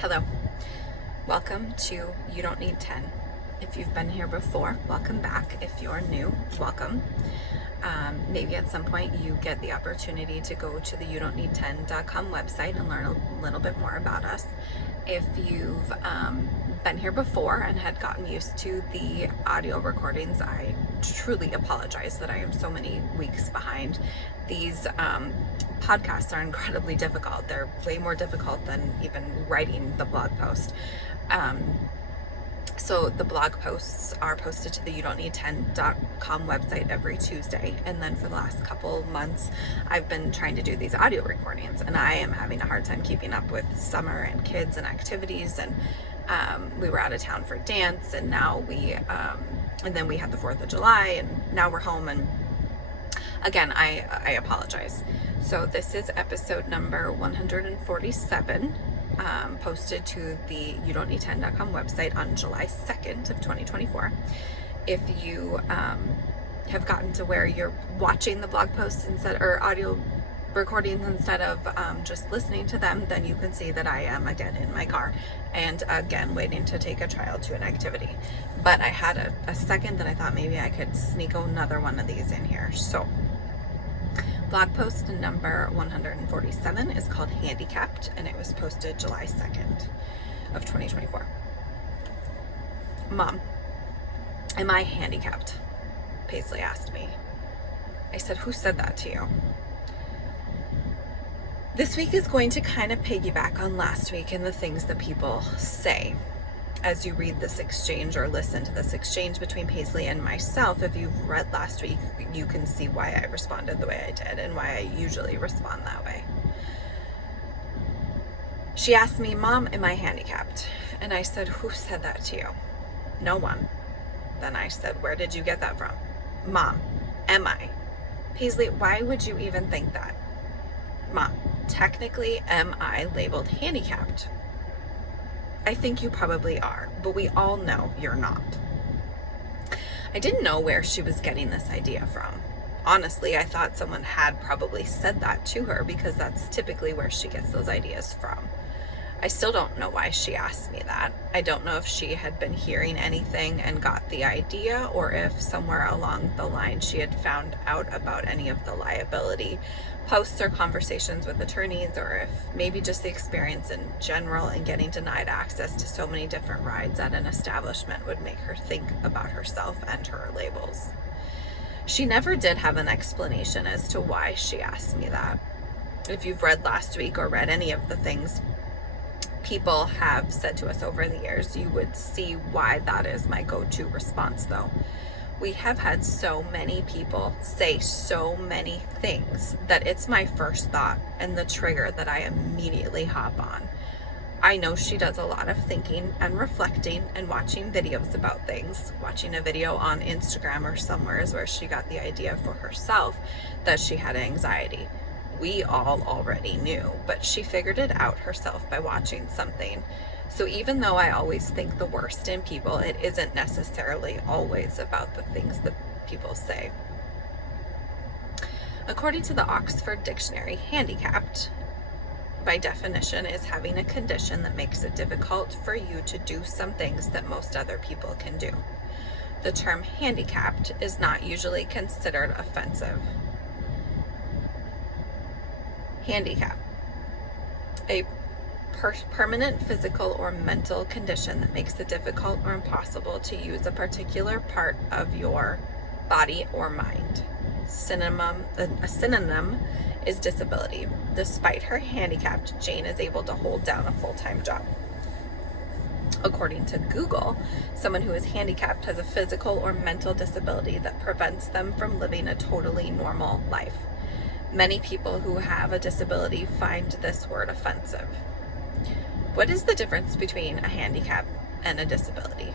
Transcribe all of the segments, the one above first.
Hello, welcome to You Don't Need 10. If you've been here before, welcome back. If you're new, welcome. Maybe at some point you get the opportunity to go to the youdon'tneed10.com website and learn a little bit more about us. If you've been here before and had gotten used to the audio recordings, I truly apologize that I am so many weeks behind. These podcasts are incredibly difficult. They're way more difficult than even writing the blog post. So the blog posts are posted to the youdon'tneed10.com website every Tuesday. And then for the last couple months, I've been trying to do these audio recordings, and I am having a hard time keeping up with summer and kids and activities. And we were out of town for dance, and now and then we had the 4th of July, and now we're home. And again, I apologize. So this is episode number 147. Posted to the youdon'tneed10.com website on July 2nd of 2024. If you have gotten to where you're watching the blog posts or audio recordings instead of just listening to them, then you can see that I am again in my car and again waiting to take a child to an activity. But I had a second that I thought maybe I could sneak another one of these in here. So blog post number 147 is called Handicapped, and it was posted July 2nd of 2024. Mom, am I handicapped? Paisley asked me. I said, who said that to you? This week is going to kind of piggyback on last week and the things that people say. As you read this exchange or listen to this exchange between Paisley and myself, if you've read last week, you can see why I responded the way I did and why I usually respond that way. She asked me, Mom, am I handicapped? And I said, who said that to you? No one. Then I said, where did you get that from? Mom, am I? Paisley, why would you even think that? Mom, technically, am I labeled handicapped? I think you probably are, but we all know you're not. I didn't know where she was getting this idea from. Honestly, I thought someone had probably said that to her because that's typically where she gets those ideas from. I still don't know why she asked me that. I don't know if she had been hearing anything and got the idea, or if somewhere along the line she had found out about any of the liability posts or conversations with attorneys, or if maybe just the experience in general and getting denied access to so many different rides at an establishment would make her think about herself and her labels. She never did have an explanation as to why she asked me that. If you've read last week or read any of the things people have said to us over the years, you would see why that is my go-to response, though. We have had so many people say so many things that it's my first thought and the trigger that I immediately hop on. I know she does a lot of thinking and reflecting and watching videos about things. Watching a video on Instagram or somewhere is where she got the idea for herself that she had anxiety. We all already knew, but she figured it out herself by watching something. So even though I always think the worst in people, it isn't necessarily always about the things that people say. According to the Oxford Dictionary, handicapped, by definition, is having a condition that makes it difficult for you to do some things that most other people can do. The term handicapped is not usually considered offensive. Handicap, a permanent physical or mental condition that makes it difficult or impossible to use a particular part of your body or mind. A synonym is disability. Despite her handicap, Jane is able to hold down a full-time job. According to Google, someone who is handicapped has a physical or mental disability that prevents them from living a totally normal life. Many people who have a disability find this word offensive. What is the difference between a handicap and a disability?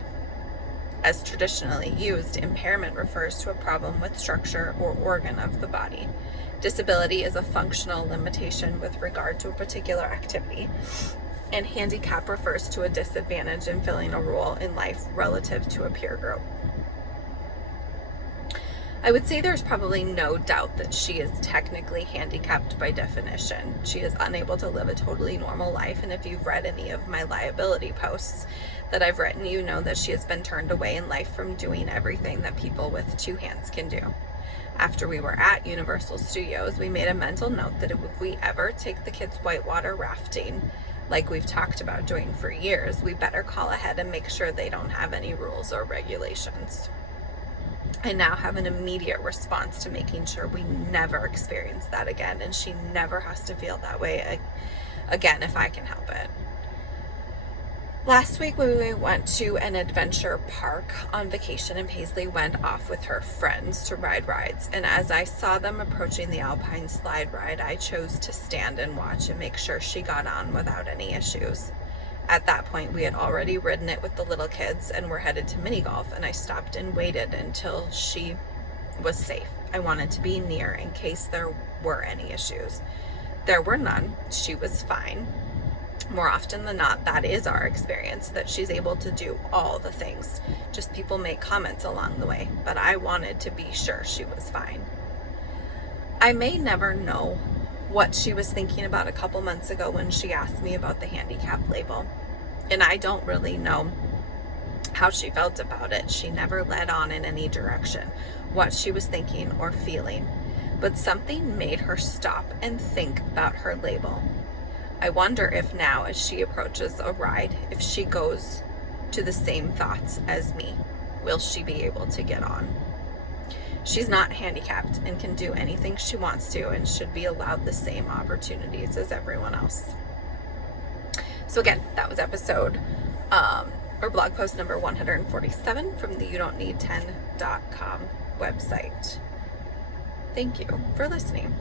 As traditionally used, impairment refers to a problem with structure or organ of the body. Disability is a functional limitation with regard to a particular activity, and handicap refers to a disadvantage in filling a role in life relative to a peer group. I would say there's probably no doubt that she is technically handicapped by definition. She is unable to live a totally normal life, and if you've read any of my liability posts that I've written, you know that she has been turned away in life from doing everything that people with two hands can do. After we were at Universal Studios, we made a mental note that if we ever take the kids whitewater rafting, like we've talked about doing for years, we better call ahead and make sure they don't have any rules or regulations. I now have an immediate response to making sure we never experience that again, and she never has to feel that way again if I can help it. Last week we went to an adventure park on vacation, and Paisley went off with her friends to ride rides, and as I saw them approaching the Alpine slide ride, I chose to stand and watch and make sure she got on without any issues. At that point, we had already ridden it with the little kids and were headed to mini golf, and I stopped and waited until she was safe. I wanted to be near in case there were any issues. There were none. She was fine. More often than not, that is our experience, that she's able to do all the things. Just people make comments along the way, but I wanted to be sure she was fine. I may never know what she was thinking about a couple months ago when she asked me about the handicap label, and I don't really know how she felt about it. She never led on in any direction what she was thinking or feeling, but something made her stop and think about her label. I wonder if now, as she approaches a ride, if she goes to the same thoughts as me, will she be able to get on? She's not handicapped and can do anything she wants to, and should be allowed the same opportunities as everyone else. So again, that was blog post number 147 from the youdon'tneed10.com website. Thank you for listening.